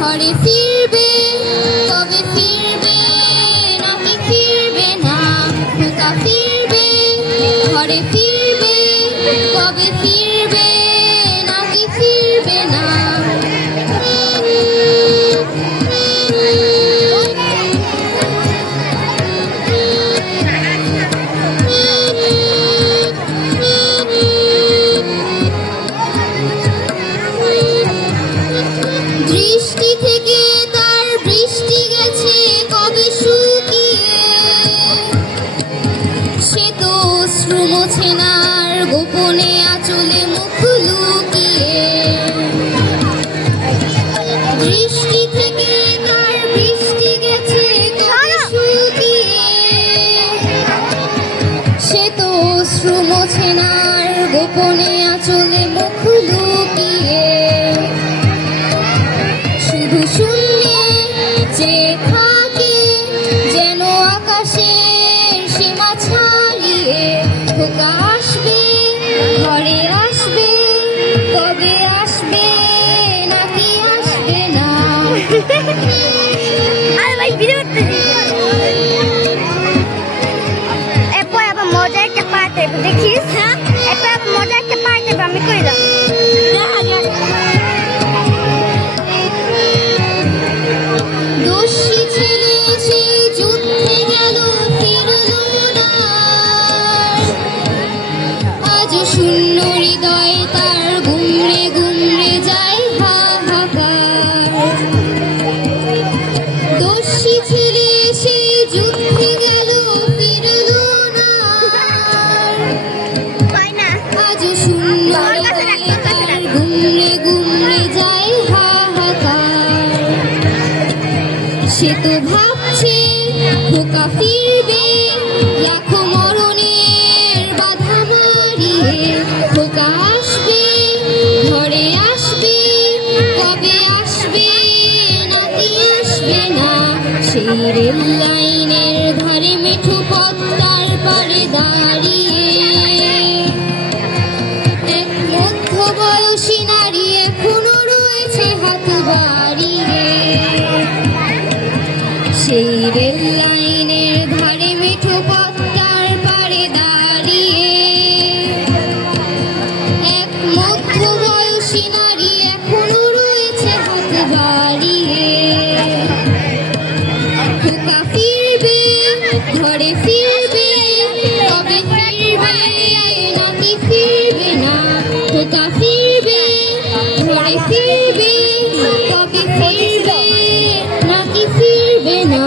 ঘরে ফিরবে, কবে ফিরবে নাকি ফিরবে না? খোকা ফিরবে, ঘরে ফিরবে, কবে ফিরবে নাকি ফিরবে না? দৃষ্টি থেকে তার বৃষ্টি গেছে কবে শুকিয়ে, সে তো অশ্রু মোছে না আর গোপনে আঁচলে মুখ লুকিয়ে। দৃষ্টি থেকে তার বৃষ্টি গেছে কবে শুকিয়ে, সে তো অশ্রু মোছে না আর গোপনে আঁচলে মুখ লুকিয়ে। শুধু শূন্যে যে থাকে যেন আকাশের সীমা ছাড়িয়ে। খোকা আসবে, ঘরে আসবে, কবে আসবে নাকি আসবে না? আরে ভাই ভিডিও করতেছি। এরপর আবার মজা একটা পার্ট দেবো, দেখিস? হ্যাঁ, এরপর আবার মজা একটা পার্ট দেবো, আমি করে দাও। দোষী ছেলে সেই যুদ্ধে গেল ফিরল না, আজ শূন্য হৃদয় তার গুমড়ে গুমড়ে যায় হাহাকার। দোষী ছেলে সেই যুদ্ধে গেল ফিরল না, হয় না, আজ শূন্য হৃদয় তার গুমড়ে গুমড়ে যায় হাহাকার। সে তো ভাবছে খোকা ফিরবে লাখো মরণের বাধা মারিয়ে। খোকা আসবে, ঘরে আসবে, কবে আসবে নাকি আসবে না? সেই রেল লাইনের ধারে মেঠো পদ্মার পাড়ে দাঁড়িয়ে এক মধ্যবয়সী নারী এখনো রয়েছে হাত বাড়িয়ে। সেই রেল লাইনের ধারে মেঠো পদ্মার পাড়ে দাঁড়িয়ে এক মধ্যবয়সী নারী এখনো রয়েছে হাত বাড়িয়ে। খোকা ফিরবে, ঘরে ফিরবে, কবে ফিরবে নাকি ফিরবে না? খোকা ফিরবে, ঘরে ফিরবে, কবে ফিরবে নাকি ফিরবে না?